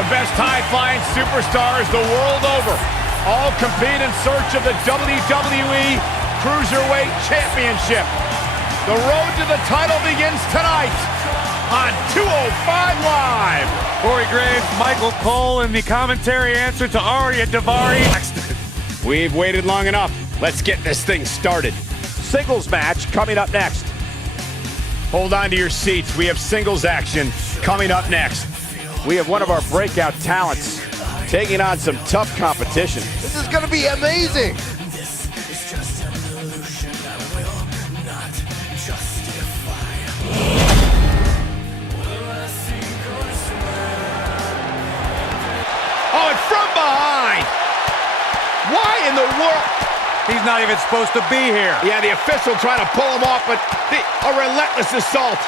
The best high-flying superstars the world over all compete in search of the WWE Cruiserweight Championship. The road to the title begins tonight on 205 Live. Corey Graves, Michael Cole, and the commentary answer to Arya Daivari. We've waited long enough. Let's get this thing started. Singles match coming up next. Hold on to your seats. We have singles action coming up next. We have one of our breakout talents taking on some tough competition. This is going to be amazing. Oh, and from behind. Why in the world? He's not even supposed to be here. Yeah, the official trying to pull him off, but a relentless assault.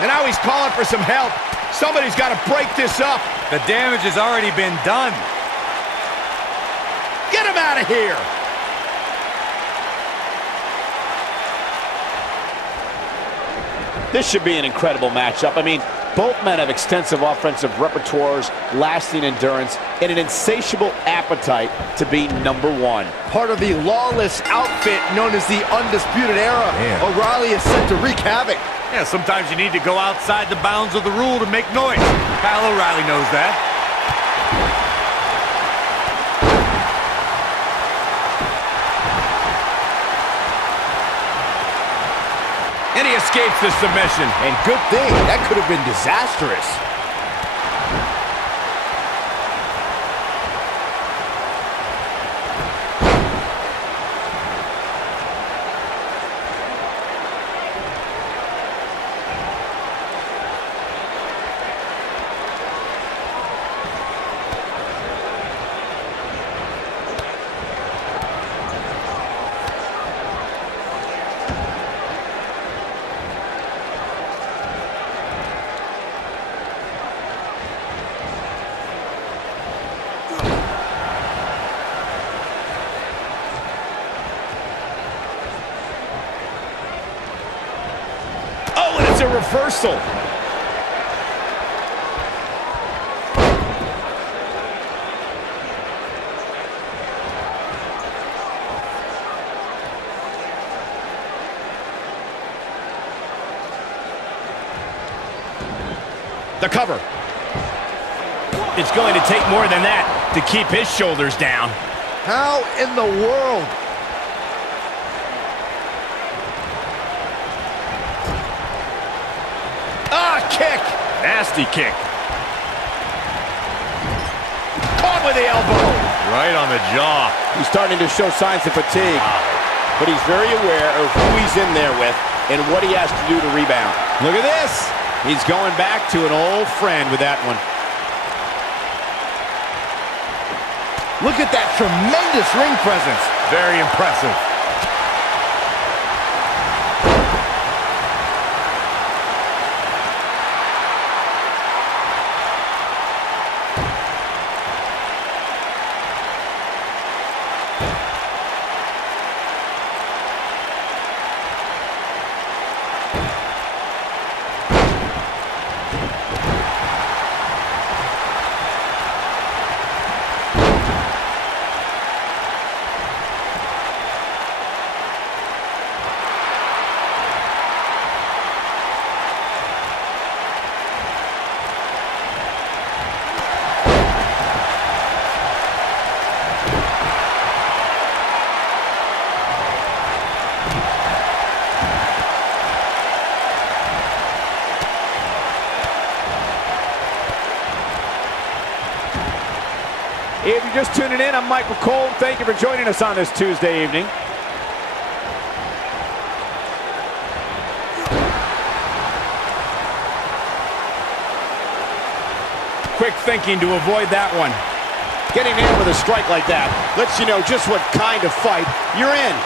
And now he's calling for some help. Somebody's got to break this up. The damage has already been done. Get him out of here. This should be an incredible matchup. I mean, both men have extensive offensive repertoires, lasting endurance, and an insatiable appetite to be number one. Part of the lawless outfit known as the Undisputed Era, O'Reilly is set to wreak havoc. Yeah, sometimes you need to go outside the bounds of the rule to make noise. Kyle O'Reilly knows that. And he escapes the submission. And good thing, that could have been disastrous. It's a reversal. The cover. It's going to take more than that to keep his shoulders down. How in the world? Kick. Nasty kick. Caught with the elbow. Right on the jaw. He's starting to show signs of fatigue, but he's very aware of who he's in there with and what he has to do to rebound. Look at this. He's going back to an old friend with that one. Look at that tremendous ring presence. Very impressive. If you're just tuning in, I'm Michael Cole. Thank you for joining us on this Tuesday evening. Quick thinking to avoid that one. Getting in with a strike like that lets you know just what kind of fight you're in.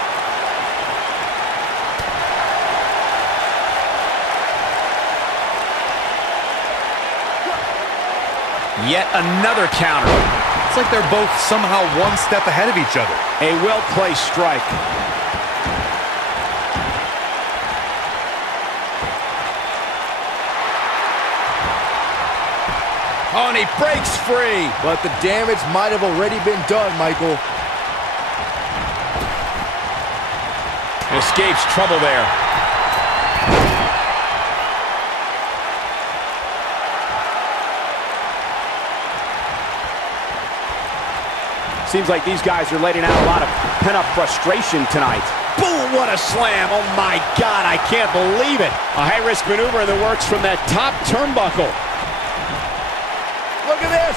Yet another counter. It's like they're both somehow one step ahead of each other. A well-placed strike. Oh, and he breaks free. But the damage might have already been done, Michael. Escapes trouble there. Seems like these guys are letting out a lot of pent-up frustration tonight. Boom, what a slam. Oh my God, I can't believe it. A high-risk maneuver in the works from that top turnbuckle. Look at this.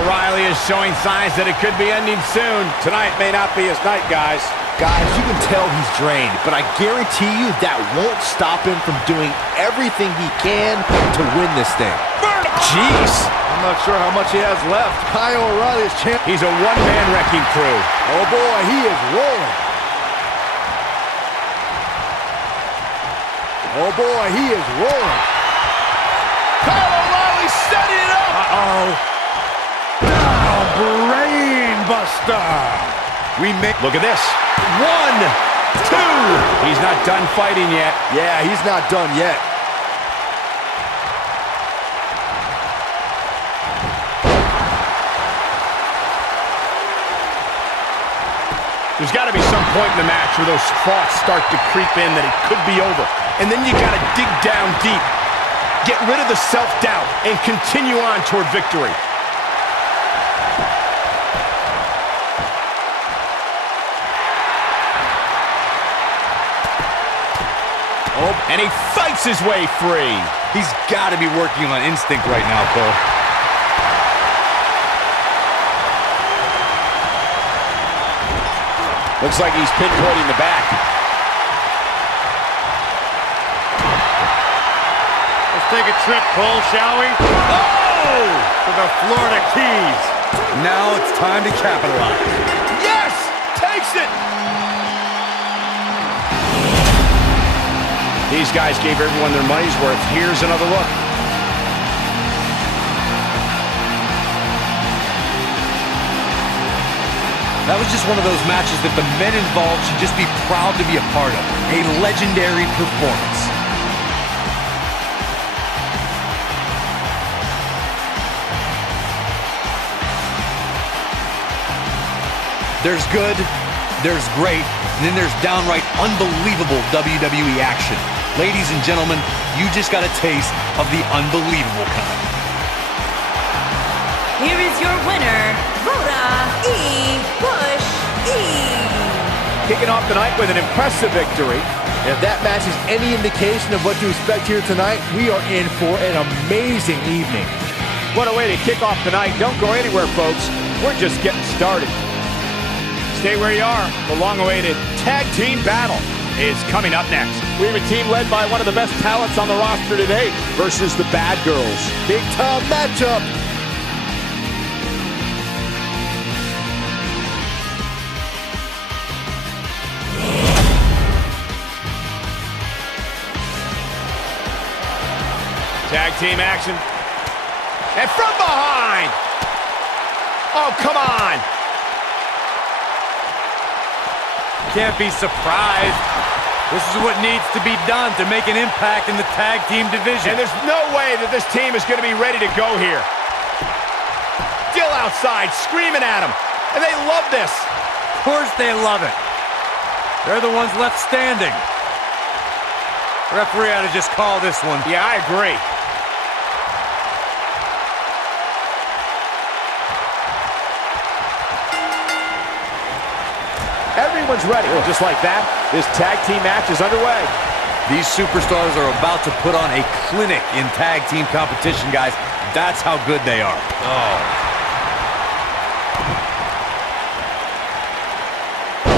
O'Reilly is showing signs that it could be ending soon. Tonight may not be his night, guys. Guys, you can tell he's drained, but I guarantee you that won't stop him from doing everything he can to win this thing. Jeez. I'm not sure how much he has left. Kyle O'Reilly is champ. He's a one-man wrecking crew. Oh boy, he is rolling. Oh boy, he is rolling. Kyle O'Reilly setting it up. Uh-oh. Brain buster. Look at this. 1, 2. He's not done fighting yet. Yeah, he's not done yet. There's got to be some point in the match where those thoughts start to creep in that it could be over. And then you got to dig down deep. Get rid of the self-doubt and continue on toward victory. Oh, and he fights his way free. He's got to be working on instinct right now, Cole. Looks like he's pinpointing the back. Let's take a trip, Cole, shall we? Oh! To the Florida Keys. Now it's time to capitalize. Yes! Takes it! These guys gave everyone their money's worth. Here's another look. That was just one of those matches that the men involved should just be proud to be a part of. A legendary performance. There's good, there's great, and then there's downright unbelievable WWE action. Ladies and gentlemen, you just got a taste of the unbelievable kind. Here is your winner, Rhoda E. Bush E. Kicking off the night with an impressive victory. If that match is any indication of what to expect here tonight, we are in for an amazing evening. What a way to kick off the night. Don't go anywhere, folks. We're just getting started. Stay where you are. The long-awaited tag team battle is coming up next. We have a team led by one of the best talents on the roster today versus the Bad Girls. Big time matchup. Tag team action. And from behind. Oh, come on. Can't be surprised. This is what needs to be done to make an impact in the tag team division. And there's no way that this team is going to be ready to go here. Still outside, screaming at him. And they love this. Of course they love it. They're the ones left standing. Referee ought to just call this one. Yeah, I agree. Everyone's ready. Just like that, this tag team match is underway. These superstars are about to put on a clinic in tag team competition, guys. That's how good they are. Oh.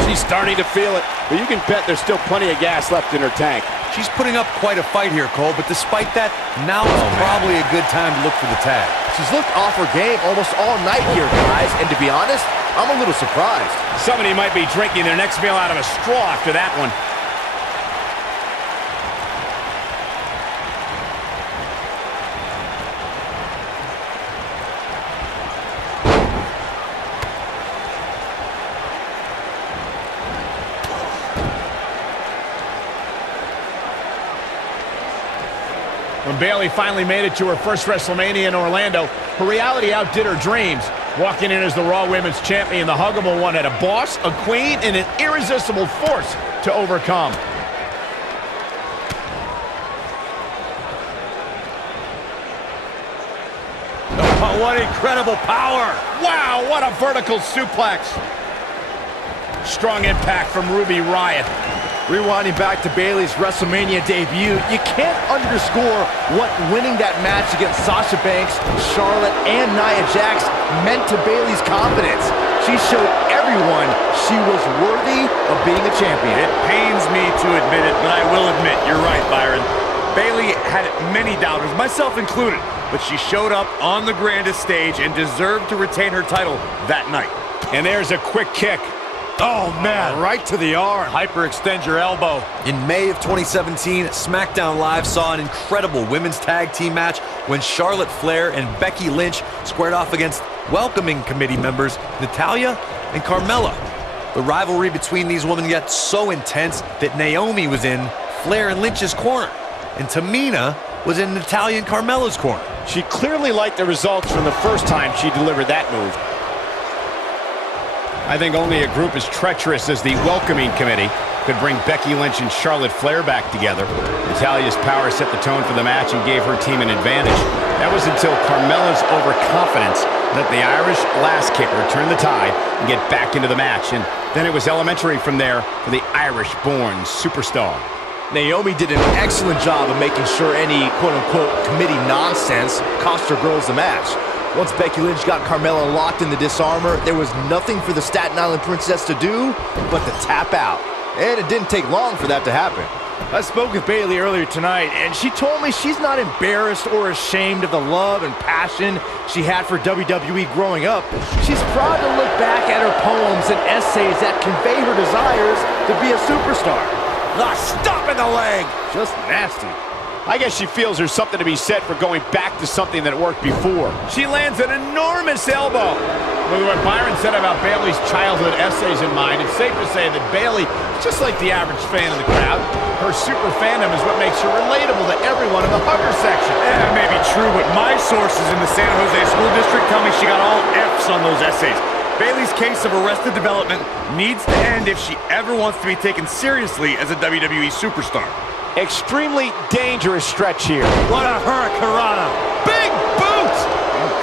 She's starting to feel it, but you can bet there's still plenty of gas left in her tank. She's putting up quite a fight here, Cole, but despite that, now is probably a good time to look for the tag. She's looked off her game almost all night here, guys, and to be honest, I'm a little surprised. Somebody might be drinking their next meal out of a straw after that one. When Bayley finally made it to her first WrestleMania in Orlando, her reality outdid her dreams. Walking in as the Raw Women's Champion, the huggable one had a boss, a queen, and an irresistible force to overcome. Oh, what incredible power! Wow, what a vertical suplex. Strong impact from Ruby Riott. Rewinding back to Bayley's WrestleMania debut, you can't underscore what winning that match against Sasha Banks, Charlotte, and Nia Jax meant to Bayley's confidence. She showed everyone she was worthy of being a champion. It pains me to admit it, but I will admit, you're right, Byron. Bayley had many doubters, myself included, but she showed up on the grandest stage and deserved to retain her title that night. And there's a quick kick. Oh, man. Right to the arm. Hyperextend your elbow. In May of 2017, SmackDown Live saw an incredible women's tag team match when Charlotte Flair and Becky Lynch squared off against welcoming committee members Natalya and Carmella. The rivalry between these women got so intense that Naomi was in Flair and Lynch's corner, and Tamina was in Natalya and Carmella's corner. She clearly liked the results from the first time she delivered that move. I think only a group as treacherous as the welcoming committee could bring Becky Lynch and Charlotte Flair back together. Natalya's power set the tone for the match and gave her team an advantage. That was until Carmella's overconfidence let the Irish glass kicker turn the tide and get back into the match. And then it was elementary from there for the Irish-born superstar. Naomi did an excellent job of making sure any quote-unquote committee nonsense cost her girls the match. Once Becky Lynch got Carmella locked in the disarmor, there was nothing for the Staten Island Princess to do but to tap out. And it didn't take long for that to happen. I spoke with Bayley earlier tonight, and she told me she's not embarrassed or ashamed of the love and passion she had for WWE growing up. She's proud to look back at her poems and essays that convey her desires to be a superstar. Ah, stop in the leg! Just nasty. I guess she feels there's something to be said for going back to something that worked before. She lands an enormous elbow. With what Byron said about Bayley's childhood essays in mind, it's safe to say that Bayley is just like the average fan in the crowd. Her super fandom is what makes her relatable to everyone in the hugger section. That may be true, but my sources in the San Jose School District tell me she got all F's on those essays. Bayley's case of arrested development needs to end if she ever wants to be taken seriously as a WWE superstar. Extremely dangerous stretch here. What a hurricanrana! Big boot!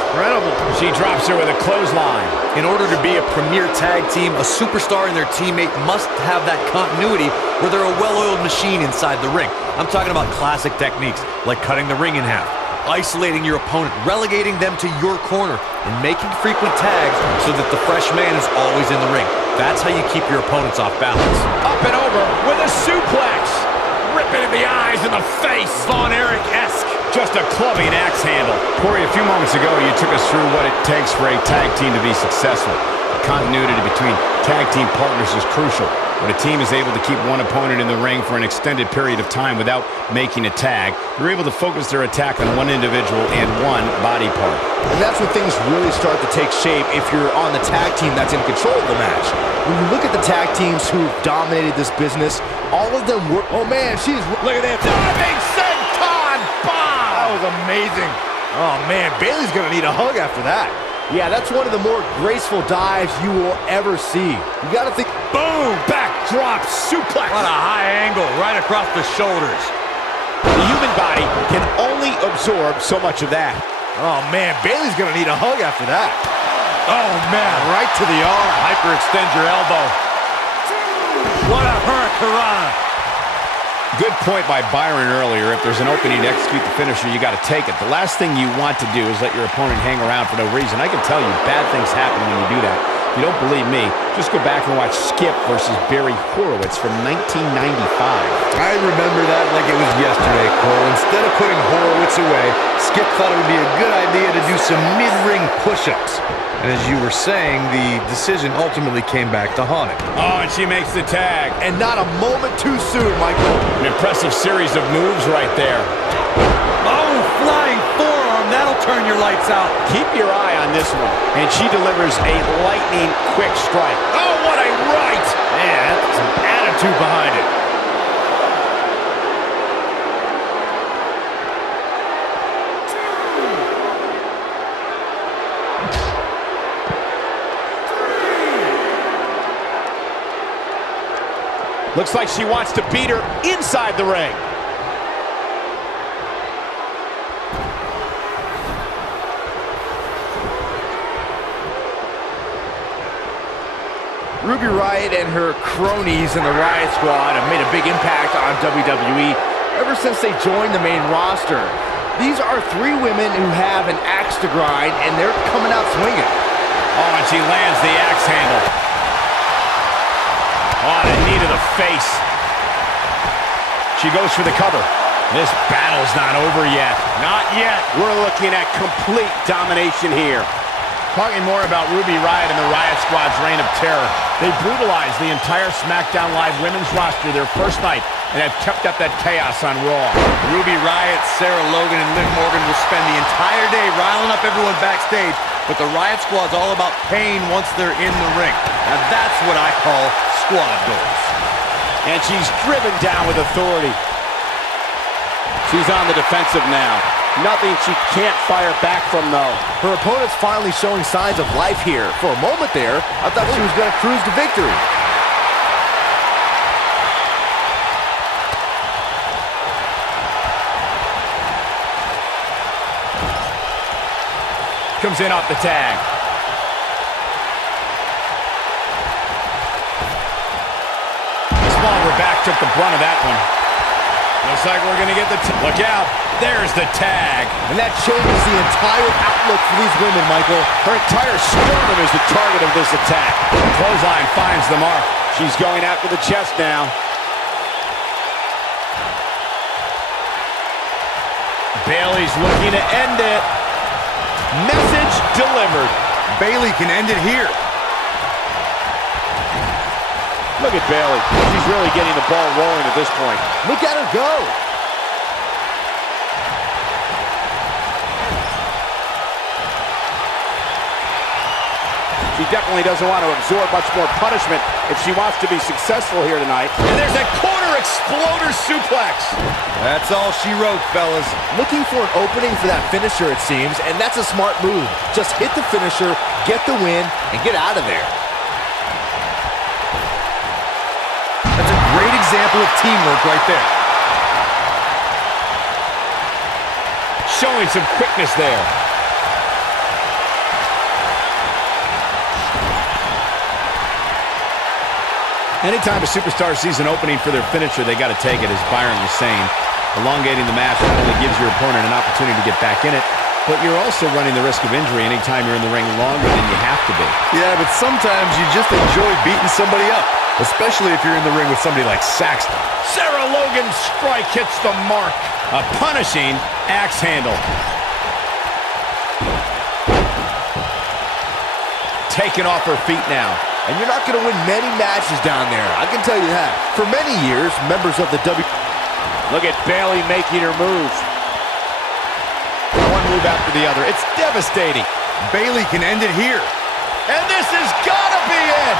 Incredible. She drops her with a clothesline. In order to be a premier tag team, a superstar and their teammate must have that continuity where they're a well-oiled machine inside the ring. I'm talking about classic techniques like cutting the ring in half, isolating your opponent, relegating them to your corner, and making frequent tags so that the fresh man is always in the ring. That's how you keep your opponents off balance. Up and over with a suplex. Rip it in the eyes and the face. Von Erich-esque. Just a clubbing axe handle. Corey, a few moments ago, you took us through what it takes for a tag team to be successful. The continuity between tag team partners is crucial. When a team is able to keep one opponent in the ring for an extended period of time without making a tag, they're able to focus their attack on one individual and one body part. And that's when things really start to take shape if you're on the tag team that's in control of the match. When you look at the tag teams who've dominated this business, all of them were... Oh, man, look at that. Diving senton bomb! That was amazing. Oh, man, Bayley's going to need a hug after that. Yeah, that's one of the more graceful dives you will ever see. You got to think... Boom! Backdrop suplex! What a high angle right across the shoulders. The human body can only absorb so much of that. Oh, man, Bayley's going to need a hug after that. Oh, man, Right to the arm. hyperextend your elbow. What a hurricanrana. Good point by Byron earlier. If there's an opening to execute the finisher, you got to take it. The last thing you want to do is let your opponent hang around for no reason. I can tell you bad things happen when you do that. If you don't believe me, just go back and watch Skip versus Barry Horowitz from 1995. I remember that like it was yesterday, Cole. Instead of putting Horowitz away, Skip thought it would be a good idea to do some mid-ring push-ups. And as you were saying, the decision ultimately came back to haunt him. Oh, and she makes the tag. And not a moment too soon, Michael. An impressive series of moves right there. Oh, flying forearm. That'll turn your lights out. Keep your eye on this one. And she delivers a lightning quick strike. Oh, what a right! Man, that's some attitude behind it. Looks like she wants to beat her inside the ring. Ruby Riott and her cronies in the Riott Squad have made a big impact on WWE ever since they joined the main roster. These are three women who have an axe to grind, and they're coming out swinging. Oh, and she lands the axe handle. Oh, the knee to the face. She goes for the cover. This battle's not over yet. Not yet. We're looking at complete domination here. Talking more about Ruby Riott and the Riott Squad's reign of terror. They brutalized the entire SmackDown Live women's roster their first night and have kept up that chaos on Raw. Ruby Riott, Sarah Logan, and Liv Morgan will spend the entire day riling up everyone backstage, but the Riott Squad's all about pain once they're in the ring. Now that's what I call squad goals. And she's driven down with authority. She's on the defensive now. Nothing she can't fire back from, though. Her opponent's finally showing signs of life here. For a moment there, I thought she was going to cruise to victory. Comes in off the tag. Small, her back took the brunt of that one. Looks like we're going to get the... Look out. There's the tag. And that changes the entire outlook for these women, Michael. Her entire sternum is the target of this attack. Clothesline finds the mark. She's going after the chest now. Bayley's looking to end it. Message delivered. Bayley can end it here. Look at Bayley. She's really getting the ball rolling at this point. Look at her go. She definitely doesn't want to absorb much more punishment if she wants to be successful here tonight. And there's that corner exploder suplex. That's all she wrote, fellas. Looking for an opening for that finisher, it seems, and that's a smart move. Just hit the finisher, get the win, and get out of there. That's a great example of teamwork right there. Showing some quickness there. Anytime a superstar sees an opening for their finisher, they got to take it, as Byron was saying. Elongating the match not only gives your opponent an opportunity to get back in it, but you're also running the risk of injury anytime you're in the ring longer than you have to be. Yeah, but sometimes you just enjoy beating somebody up, especially if you're in the ring with somebody like Saxton. Sarah Logan's strike hits the mark. A punishing axe handle. Taken off her feet now. And you're not going to win many matches down there, I can tell you that. For many years, members of the Look at Bayley making her move. One move after the other. It's devastating. Bayley can end it here. And this has got to be it.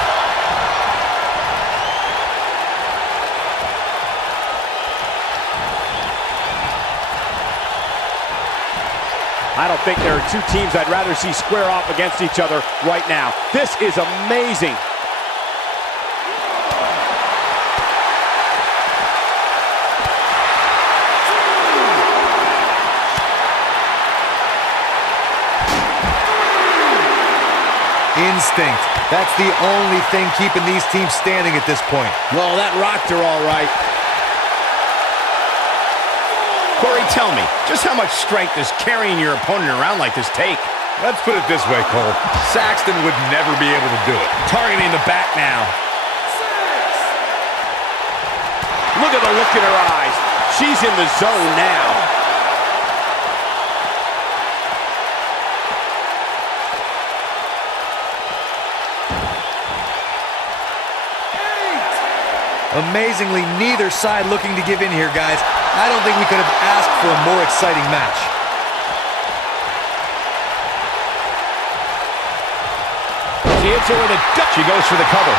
I don't think there are two teams I'd rather see square off against each other right now. This is amazing. Instinct. That's the only thing keeping these teams standing at this point. Well, that rocked her all right. Corey, tell me, just how much strength does carrying your opponent around like this take? Let's put it this way, Cole. Saxton would never be able to do it. Targeting the back now. Look at the look in her eyes. She's in the zone now. Amazingly, neither side looking to give in here, guys. I don't think we could have asked for a more exciting match. She hits her with a gut. She goes for the cover.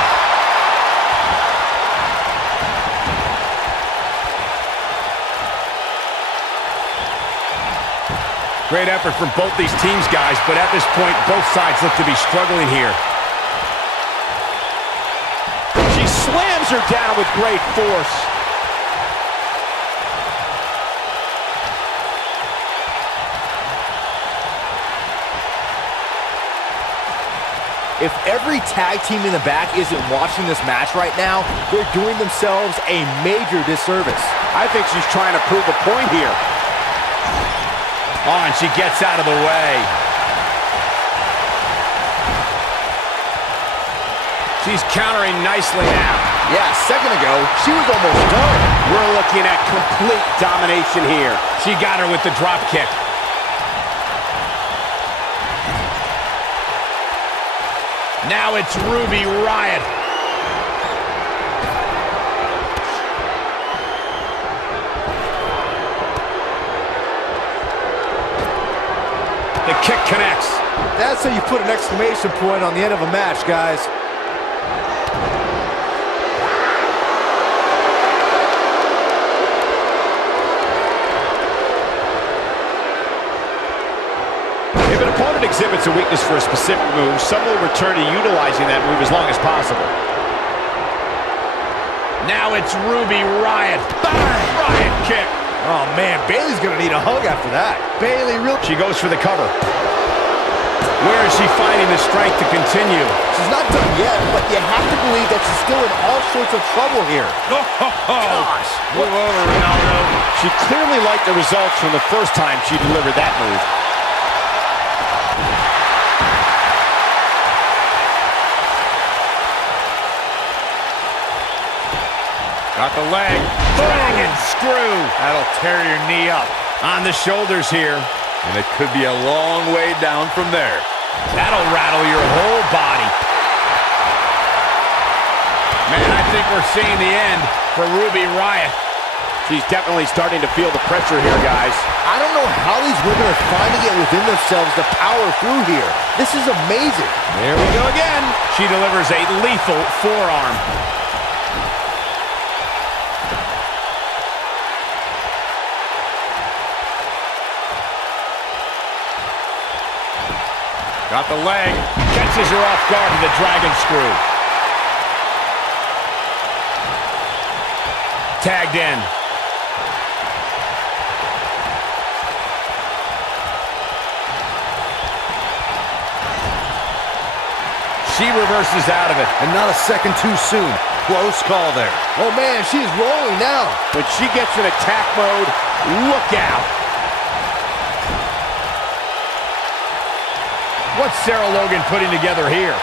Great effort from both these teams, guys, but at this point, both sides look to be struggling here. She slams her down with great force. If every tag team in the back isn't watching this match right now, they're doing themselves a major disservice. I think she's trying to prove a point here. Oh, and she gets out of the way. She's countering nicely now. Yeah, a second ago, she was almost done. We're looking at complete domination here. She got her with the drop kick. Now it's Ruby Riott. The kick connects. That's how you put an exclamation point on the end of a match, guys. If an opponent exhibits a weakness for a specific move, some will return to utilizing that move as long as possible. Now it's Ruby Riott. Riott kick. Oh, man, Bayley's going to need a hug after that. Bayley really... She goes for the cover. Where is she finding the strength to continue? She's not done yet, but you have to believe that she's still in all sorts of trouble here. Gosh. Move over, Ronaldo. She clearly liked the results from the first time she delivered that move. Got the leg. Dragon screw. That'll tear your knee up. On the shoulders here. And it could be a long way down from there. That'll rattle your whole body. Man, I think we're seeing the end for Ruby Riott. She's definitely starting to feel the pressure here, guys. I don't know how these women are finding it within themselves to power through here. This is amazing. There we go again. She delivers a lethal forearm. Got the leg. Catches her off guard with the dragon screw. Tagged in. She reverses out of it. And not a second too soon. Close call there. Oh, man, she's rolling now. When she gets in attack mode, look out. What's Sarah Logan putting together here?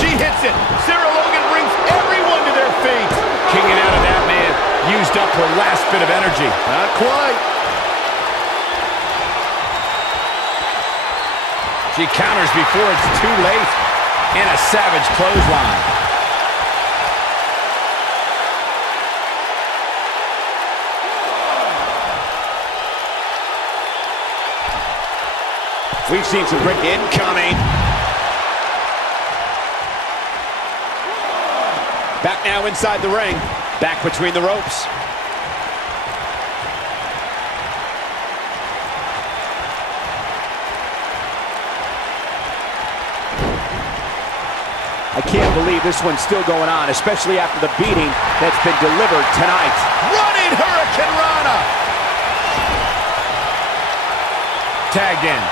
She hits it. Sarah Logan brings everyone to their feet. Kicking out of that man. Used up her last bit of energy. Not quite. She counters before it's too late. And a savage clothesline. We've seen some great incoming. Back now inside the ring. Back between the ropes. I can't believe this one's still going on, especially after the beating that's been delivered tonight. Running Hurricane Rana. Tagged in.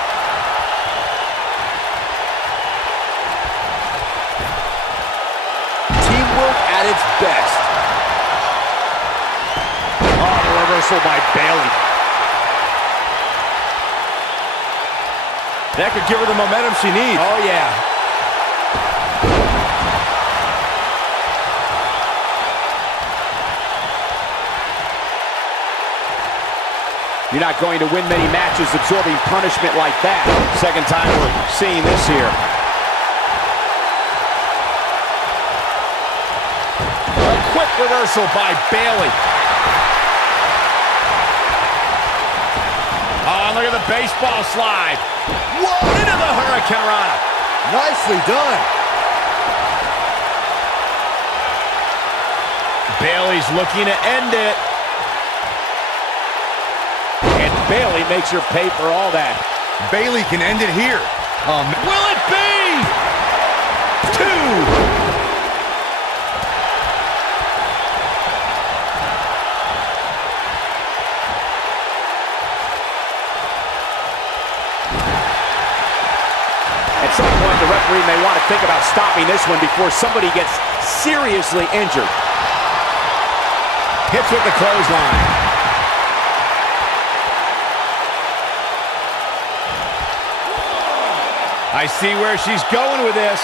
Teamwork at its best. Oh, the reversal by Bayley. That could give her the momentum she needs. Oh, yeah. You're not going to win many matches absorbing punishment like that. Second time we're seeing this here. A quick reversal by Bayley. Oh, look at the baseball slide. Whoa, into the Hurricane Rana. Nicely done. Bayley's looking to end it. And Bayley makes her pay for all that. Bayley can end it here. Will it be? 2. At some point, the referee may want to think about stopping this one before somebody gets seriously injured. Hits with the clothesline. I see where she's going with this.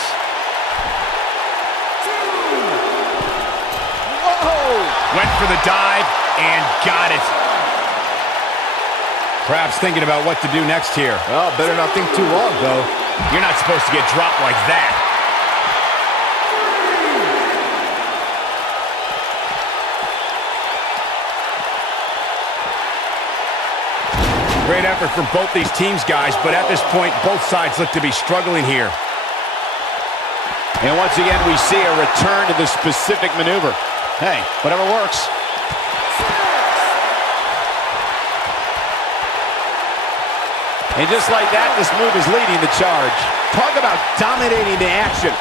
Whoa! Went for the dive and got it. Perhaps thinking about what to do next here. Well, better not think too long, though. You're not supposed to get dropped like that. Great effort from both these teams, guys, but at this point, both sides look to be struggling here. And once again, we see a return to the specific maneuver. Hey, whatever works. And just like that, this move is leading the charge. Talk about dominating the action.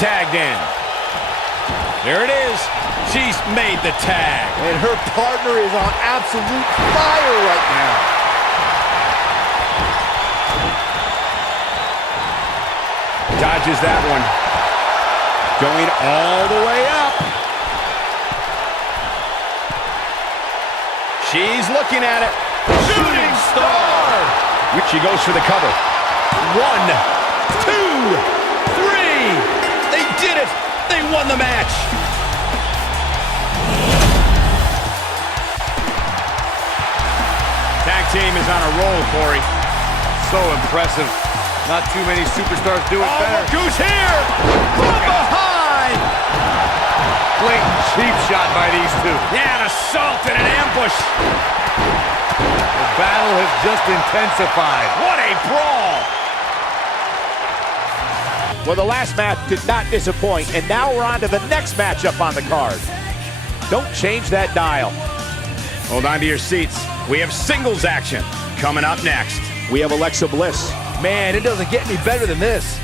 Tagged in. There it is. She's made the tag. And her partner is on absolute fire right now. Dodges that one. Going all the way up. She's looking at it. Shooting star. She goes for the cover. 1, 2, 3. They did it. They won the match. Tag team is on a roll, Corey. So impressive. Not too many superstars do it better. Look who's here. From behind. Blatant cheap shot by these two. Yeah, an assault and an ambush. The battle has just intensified. What a brawl. Well, the last match did not disappoint, and now we're on to the next matchup on the card. Don't change that dial. Hold on to your seats. We have singles action coming up next. We have Alexa Bliss. Man, it doesn't get any better than this.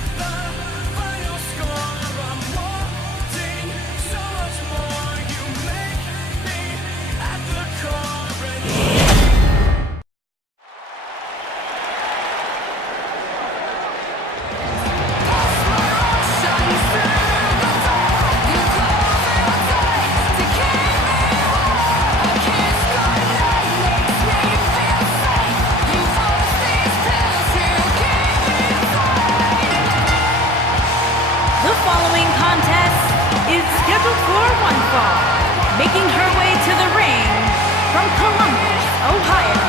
Making her way to the ring from Columbus, Ohio,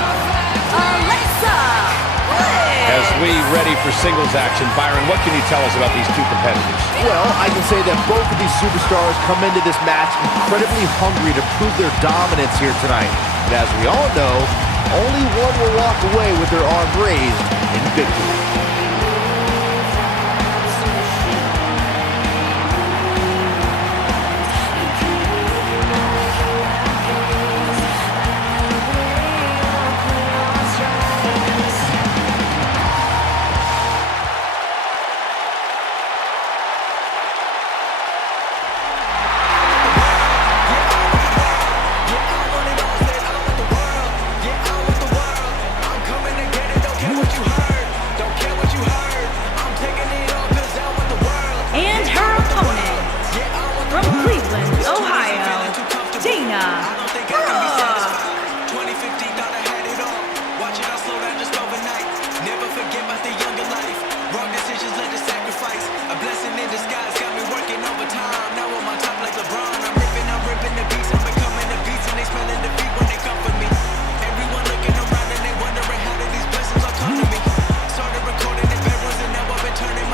Alexa Bliss. As we ready for singles action, Byron, what can you tell us about these two competitors? Well, I can say that both of these superstars come into this match incredibly hungry to prove their dominance here tonight. But as we all know, only one will walk away with their arm raised in victory.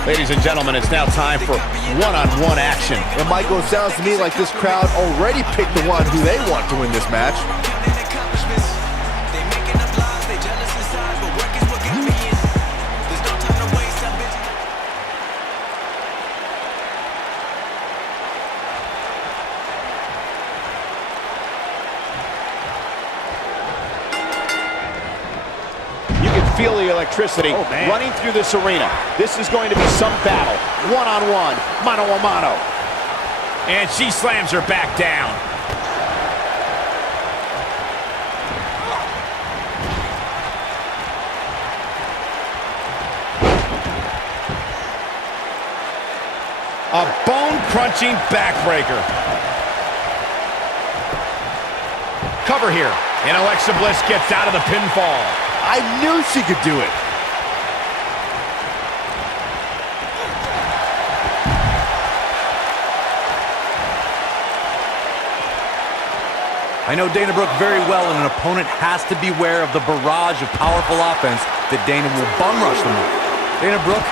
Ladies and gentlemen, it's now time for one-on-one action. And Michael, it sounds to me like this crowd already picked the one who they want to win this match. electricity running through this arena. This is going to be some battle. One-on-one, mano-a-mano. And she slams her back down. A bone-crunching backbreaker. Cover here. And Alexa Bliss gets out of the pinfall. I knew she could do it. I know Dana Brooke very well, and an opponent has to beware of the barrage of powerful offense that Dana will bum rush them with. Dana Brooke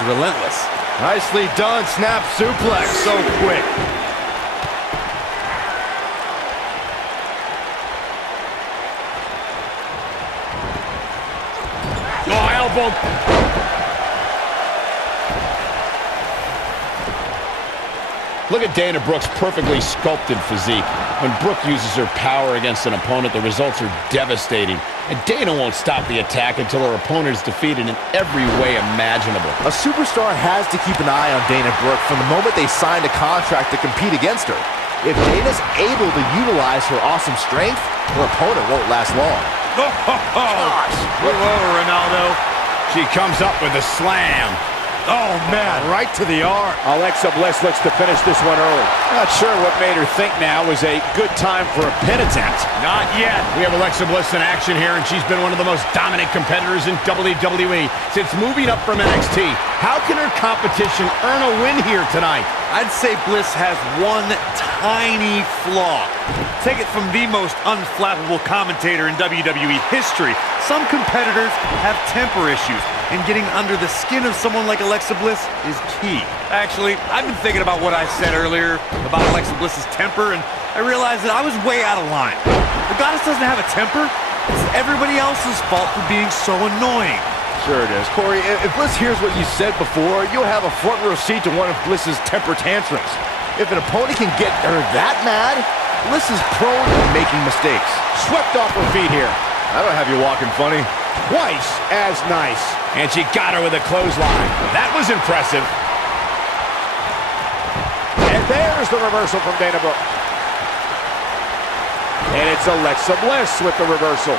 is relentless. Nicely done. Snap suplex. So quick. Oh, elbow. Look at Dana Brooke's perfectly sculpted physique. When Brooke uses her power against an opponent, the results are devastating. And Dana won't stop the attack until her opponent is defeated in every way imaginable. A superstar has to keep an eye on Dana Brooke from the moment they signed a contract to compete against her. If Dana's able to utilize her awesome strength, her opponent won't last long. Gosh! Move over, Ronaldo. She comes up with a slam. Oh, man, right to the arm. Alexa Bliss looks to finish this one early. Not sure what made her think now was a good time for a pin attempt. Not yet. We have Alexa Bliss in action here, and she's been one of the most dominant competitors in WWE since moving up from NXT. How can her competition earn a win here tonight? I'd say Bliss has one tiny flaw. Take it from the most unflappable commentator in WWE history. Some competitors have temper issues, and getting under the skin of someone like Alexa Bliss is key. Actually, I've been thinking about what I said earlier about Alexa Bliss's temper, and I realized that I was way out of line. The goddess doesn't have a temper. It's everybody else's fault for being so annoying. Sure it is. Corey, if Bliss hears what you said before, you'll have a front row seat to one of Bliss's temper tantrums. If an opponent can get her that mad, Bliss is prone to making mistakes. Swept off her feet here. I don't have you walking funny. Twice as nice. And she got her with a clothesline. That was impressive. And there's the reversal from Dana Brooke. And it's Alexa Bliss with the reversal.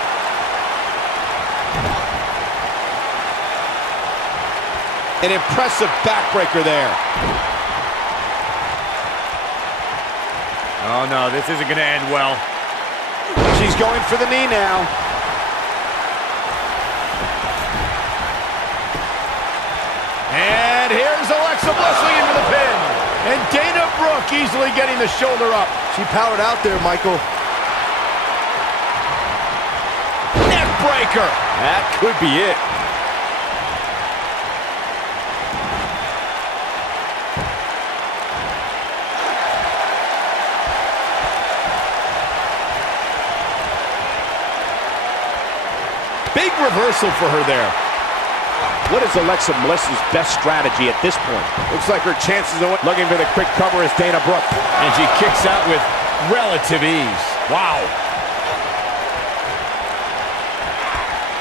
An impressive backbreaker there. Oh no, this isn't going to end well. She's going for the knee now. And here's Alexa Bliss leading for the pin. And Dana Brooke easily getting the shoulder up. She powered out there, Michael. Neck breaker. That could be it. Big reversal for her there. What is Alexa Bliss's best strategy at this point? Looks like her chances of looking for the quick cover is Dana Brooke. And she kicks out with relative ease. Wow.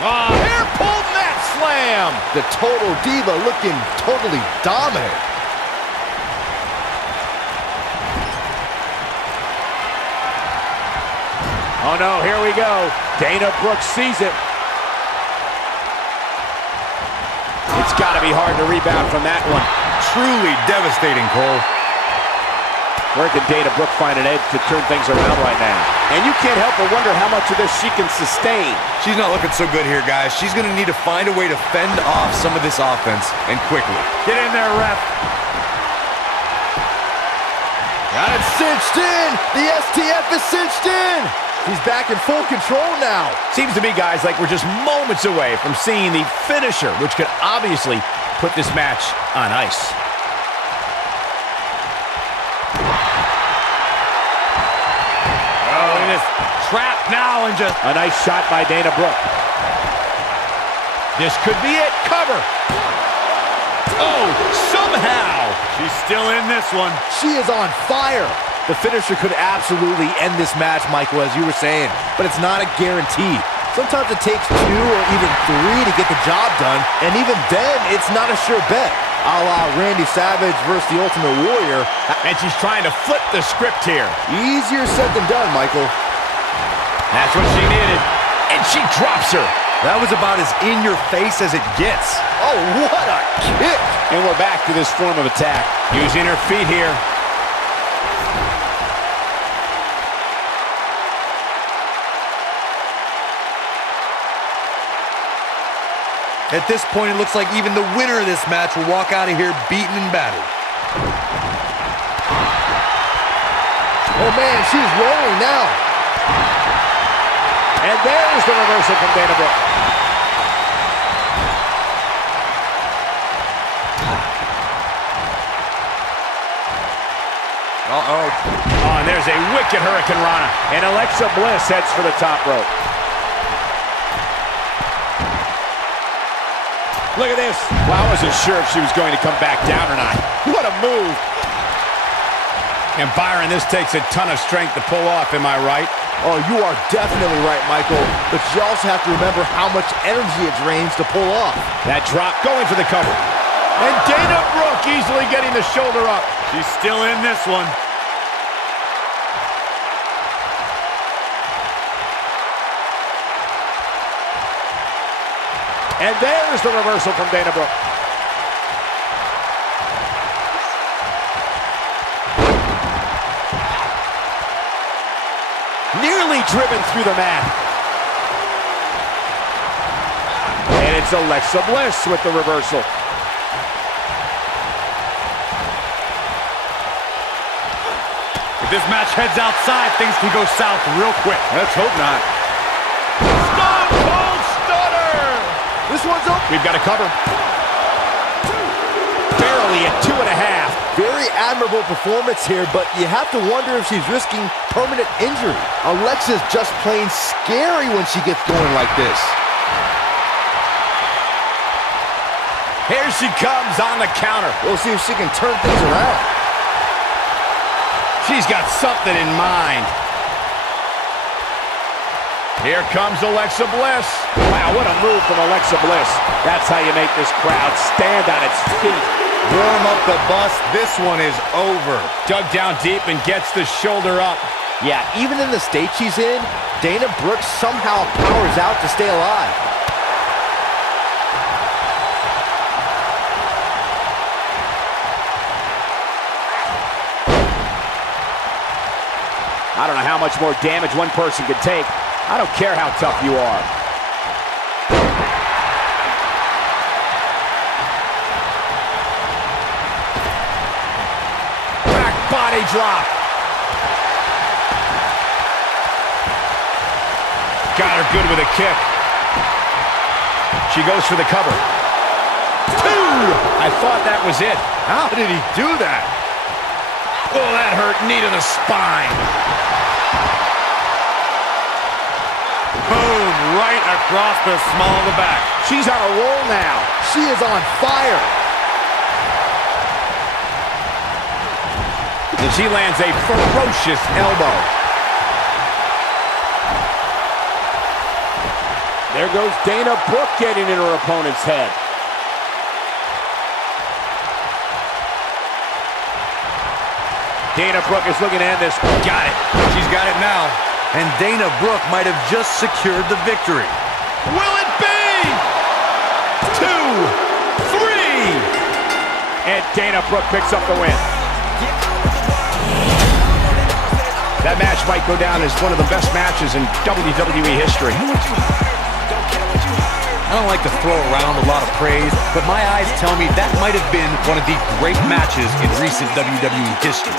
Hair pulled mat slam. The total diva looking totally dominant. Oh no, here we go. Dana Brooke sees it. It's got to be hard to rebound from that one. Truly devastating, Cole. Where can Dana Brooke find an edge to turn things around right now? And you can't help but wonder how much of this she can sustain. She's not looking so good here, guys. She's going to need to find a way to fend off some of this offense, and quickly. Get in there, ref. Got it cinched in. The STF is cinched in. He's back in full control now. Seems to me, guys, like we're just moments away from seeing the finisher, which could obviously put this match on ice. Oh, look at this trap now and just... A nice shot by Dana Brooke. This could be it. Cover. Oh, somehow. She's still in this one. She is on fire. The finisher could absolutely end this match, Michael, as you were saying, but it's not a guarantee. Sometimes it takes 2 or even 3 to get the job done, and even then, it's not a sure bet. A la Randy Savage versus the Ultimate Warrior. And she's trying to flip the script here. Easier said than done, Michael. That's what she needed. And she drops her. That was about as in your face as it gets. Oh, what a kick! And we're back to this form of attack. Using her feet here. At this point, it looks like even the winner of this match will walk out of here beaten and battered. Oh, man, she's rolling now. And there's the reversal from Dana Brooke. Uh-oh. Oh, and there's a wicked Hurricane Rana. And Alexa Bliss heads for the top rope. Look at this. Well, I wasn't sure if she was going to come back down or not. What a move. And Byron, this takes a ton of strength to pull off, am I right? Oh, you are definitely right, Michael. But you also have to remember how much energy it drains to pull off. That drop going for the cover. And Dana Brooke easily getting the shoulder up. She's still in this one. And there's the reversal from Dana Brooke. Nearly driven through the mat. And it's Alexa Bliss with the reversal. If this match heads outside, things can go south real quick. Let's hope not. Stone Cold Stunner! This one's up. We've got a cover. Barely at 2.5. Very admirable performance here, but you have to wonder if she's risking permanent injury. Alexa's just plain scary when she gets going like this. Here she comes on the counter. We'll see if she can turn things around. She's got something in mind. Here comes Alexa Bliss. Wow, what a move from Alexa Bliss. That's how you make this crowd stand on its feet. Warm up the bus. This one is over. Dug down deep and gets the shoulder up. Yeah, even in the state she's in, Dana Brooke somehow powers out to stay alive. I don't know how much more damage one person could take. I don't care how tough you are. Back body drop. Got her good with a kick. She goes for the cover. 2! I thought that was it. How did he do that? Oh, that hurt. Knee to the spine. Boom, right across the small of the back. She's on a roll now. She is on fire. And she lands a ferocious elbow. There goes Dana Brooke getting in her opponent's head. Dana Brooke is looking to end this. Got it. She's got it now. And Dana Brooke might have just secured the victory. Will it be? 2, 3. And Dana Brooke picks up the win. That match might go down as one of the best matches in WWE history. I don't like to throw around a lot of praise, but my eyes tell me that might have been one of the great matches in recent WWE history.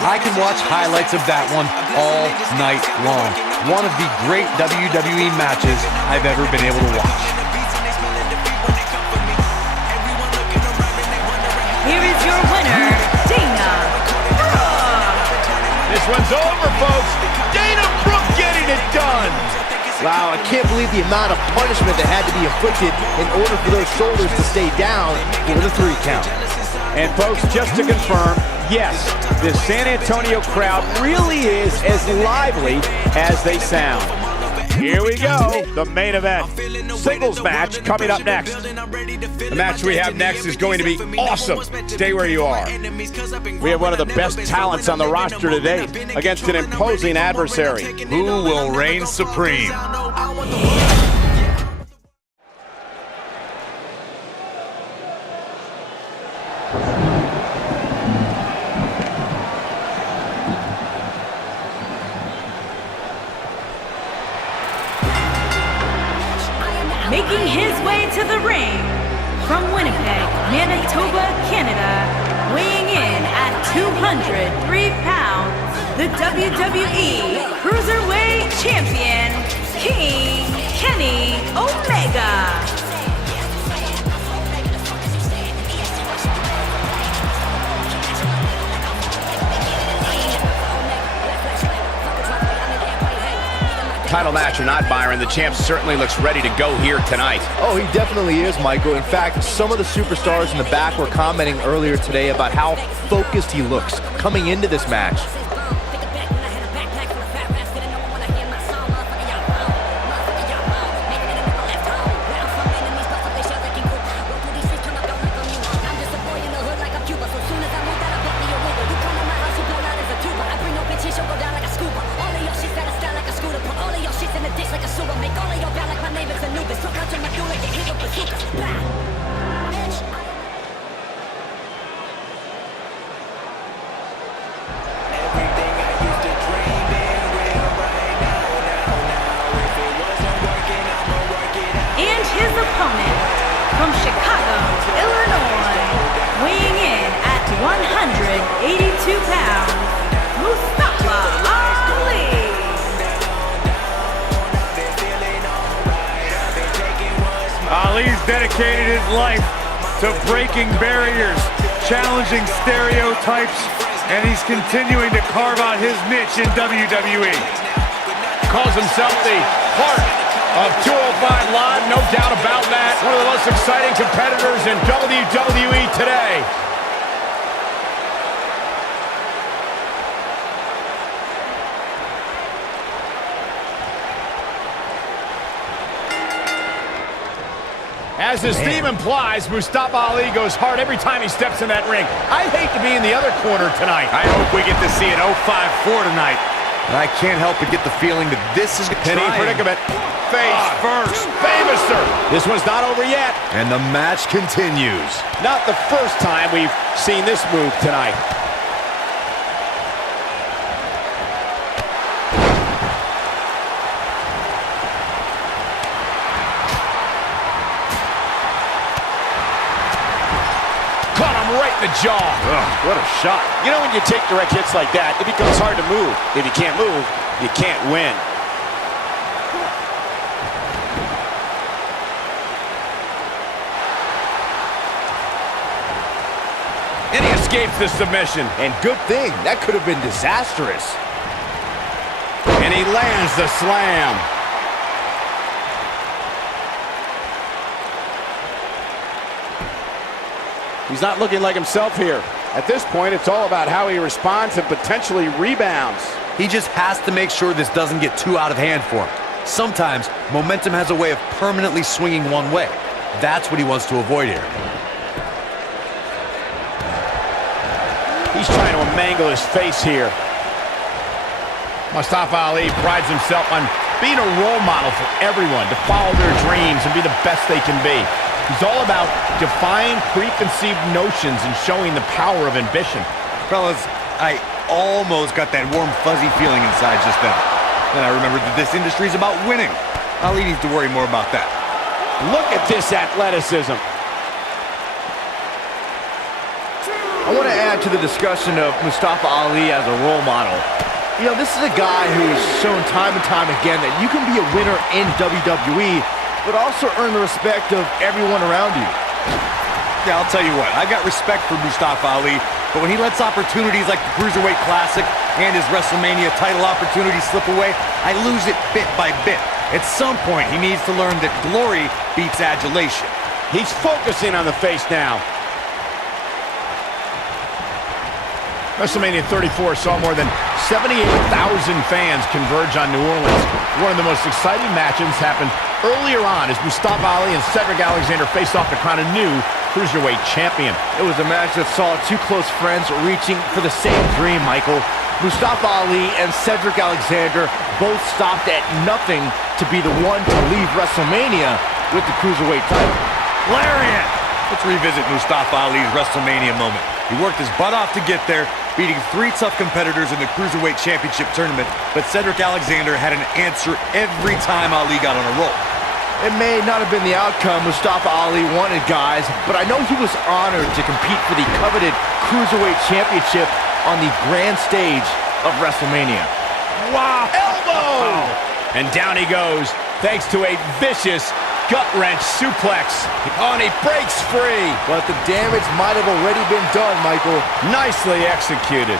I can watch highlights of that one all night long. One of the great WWE matches I've ever been able to watch. Here is your winner, Dana Brooke. This one's over, folks. Dana Brooke getting it done. Wow, I can't believe the amount of punishment that had to be inflicted in order for those shoulders to stay down for the 3 count. And folks, just to confirm, yes, this San Antonio crowd really is as lively as they sound. Here we go, the main event. Singles match coming up next. The match we have next is going to be awesome. Stay where you are. We have one of the best talents on the roster today against an imposing adversary. Who will reign supreme? Making his way to the ring from Winnipeg, Manitoba, Canada, weighing in at 203 pounds, the WWE Cruiserweight Champion, King Kenny Omega. Title match or not, Byron, the champ certainly looks ready to go here tonight. Oh, he definitely is, Michael. In fact, some of the superstars in the back were commenting earlier today about how focused he looks coming into this match. From Chicago, Illinois, weighing in at 182 pounds, Mustafa Ali. Ali's dedicated his life to breaking barriers, challenging stereotypes, and he's continuing to carve out his niche in WWE. Calls himself the heart of 205 Live, no doubt about that. One of the most exciting competitors in WWE today. As his theme implies, Mustafa Ali goes hard every time he steps in that ring. I'd hate to be in the other corner tonight. I hope we get to see an 054 tonight. And I can't help but get the feeling that this is Penny predicament. Face first. Famouser. This one's not over yet. And the match continues. Not the first time we've seen this move tonight. Caught him right in the jaw. Ugh, what a shot. You know when you take direct hits like that, it becomes hard to move. If you can't move, you can't win. And he escapes the submission. And good thing, that could have been disastrous. And he lands the slam. He's not looking like himself here. At this point, it's all about how he responds and potentially rebounds. He just has to make sure this doesn't get too out of hand for him. Sometimes, momentum has a way of permanently swinging one way. That's what he wants to avoid here. He's trying to mangle his face here. Mustafa Ali prides himself on being a role model for everyone to follow their dreams and be the best they can be. He's all about defying preconceived notions and showing the power of ambition. Fellas, I almost got that warm, fuzzy feeling inside just then. Then I remembered that this industry is about winning. Ali needs to worry more about that. Look at this athleticism. I want to add to the discussion of Mustafa Ali as a role model. You know, this is a guy who's shown time and time again that you can be a winner in WWE, but also earn the respect of everyone around you. Yeah, I'll tell you what, I got respect for Mustafa Ali, but when he lets opportunities like the Cruiserweight Classic and his WrestleMania title opportunity slip away, I lose it bit by bit. At some point, he needs to learn that glory beats adulation. He's focusing on the face now. WrestleMania 34 saw more than 78,000 fans converge on New Orleans. One of the most exciting matches happened earlier on as Mustafa Ali and Cedric Alexander faced off to crown a new Cruiserweight champion. It was a match that saw two close friends reaching for the same dream, Michael. Mustafa Ali and Cedric Alexander both stopped at nothing to be the one to leave WrestleMania with the Cruiserweight title. Lariat! Let's revisit Mustafa Ali's WrestleMania moment. He worked his butt off to get there, beating 3 tough competitors in the Cruiserweight Championship tournament, but Cedric Alexander had an answer every time Ali got on a roll. It may not have been the outcome Mustafa Ali wanted, guys, but I know he was honored to compete for the coveted Cruiserweight Championship on the grand stage of WrestleMania. Wow! Elbow! And down he goes, thanks to a vicious gut-wrench suplex. Oh, and he breaks free. But the damage might have already been done, Michael. Nicely executed.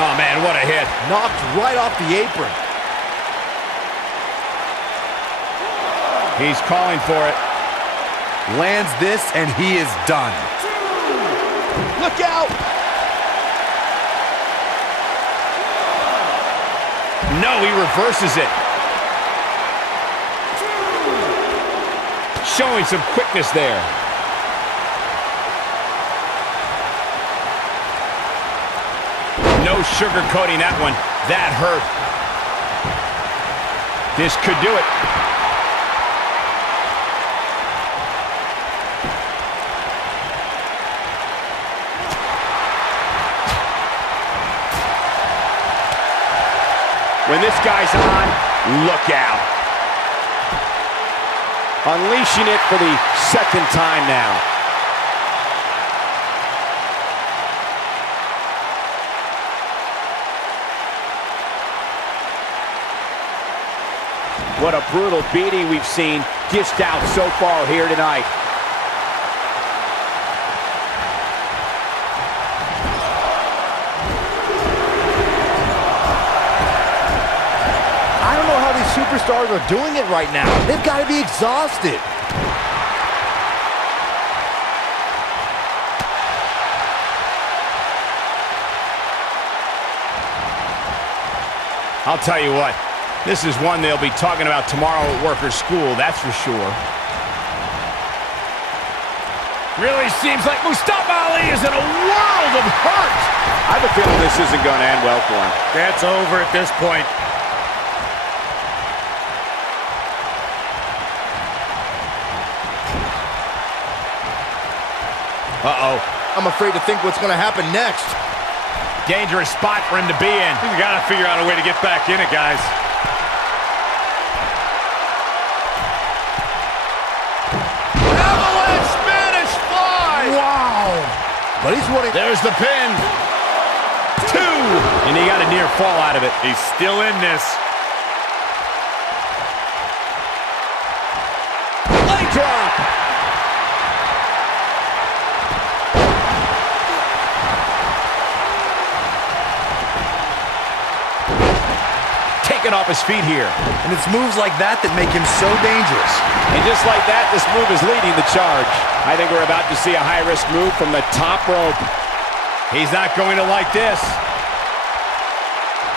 Oh, man, what a hit. Knocked right off the apron. He's calling for it. Lands this, and he is done. Look out! No, he reverses it. Showing some quickness there. No sugarcoating that one. That hurt. This could do it. When this guy's on, look out. Unleashing it for the second time now. What a brutal beating we've seen dished out so far here tonight. I don't know how these superstars are doing it right now. They've got to be exhausted. I'll tell you what, this is one they'll be talking about tomorrow at workers' school, that's for sure. Really seems like Mustafa Ali is in a world of hurt. I have a feeling this isn't going to end well for him. That's over at this point. Uh-oh. I'm afraid to think what's going to happen next. Dangerous spot for him to be in. He's got to figure out a way to get back in it, guys. Avalanche Spanish fly! Wow. But he's running. There's the pin. 2. And he got a near fall out of it. He's still in this. Leg drop. Taken off his feet here. And it's moves like that that make him so dangerous. And just like that, this move is leading the charge. I think we're about to see a high-risk move from the top rope. He's not going to like this.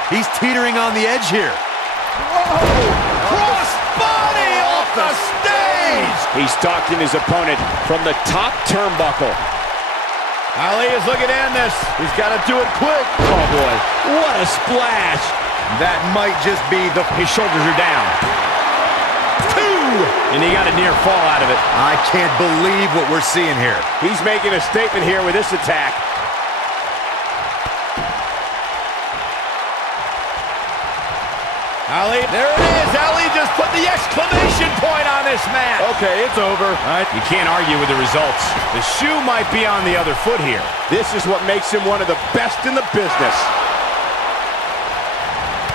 He's teetering on the edge here. Whoa! Cross body off the stage! He's stalking his opponent from the top turnbuckle. Ali is looking to end this. He's got to do it quick. Oh, boy. What a splash. That might just be the... His shoulders are down. 2! And he got a near fall out of it. I can't believe what we're seeing here. He's making a statement here with this attack. Ali, there it is. Ali just put the exclamation point on this match. Okay, it's over. All right, you can't argue with the results. The shoe might be on the other foot here. This is what makes him one of the best in the business.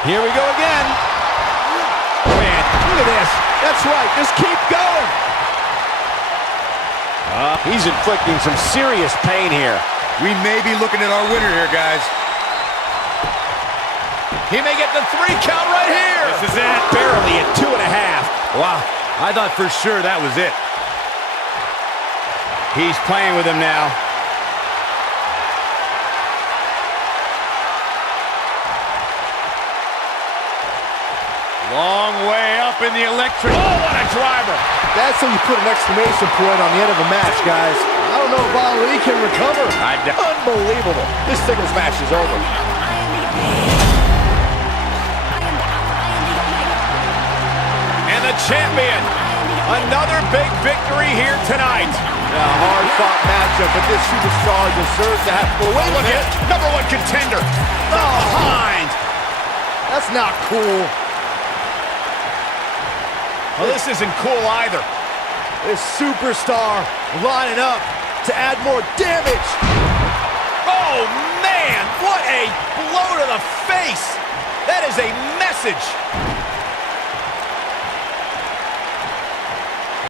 Here we go again. Man, look at this. That's right. Just keep going. He's inflicting some serious pain here. We may be looking at our winner here, guys. He may get the 3 count right here. This is it. Barely at 2.5. Wow, I thought for sure that was it. He's playing with him now. Long way up in the electric. Oh, what a driver. That's how you put an exclamation point on the end of a match, guys. I don't know if Ali can recover. Unbelievable. This singles match is over. And the champion, another big victory here tonight. Yeah, hard-fought matchup, but this superstar deserves to have... Well, wait a minute. Number one contender. From behind. That's not cool. Well, this isn't cool either. This superstar lining up to add more damage. Oh, man, what a blow to the face. That is a message.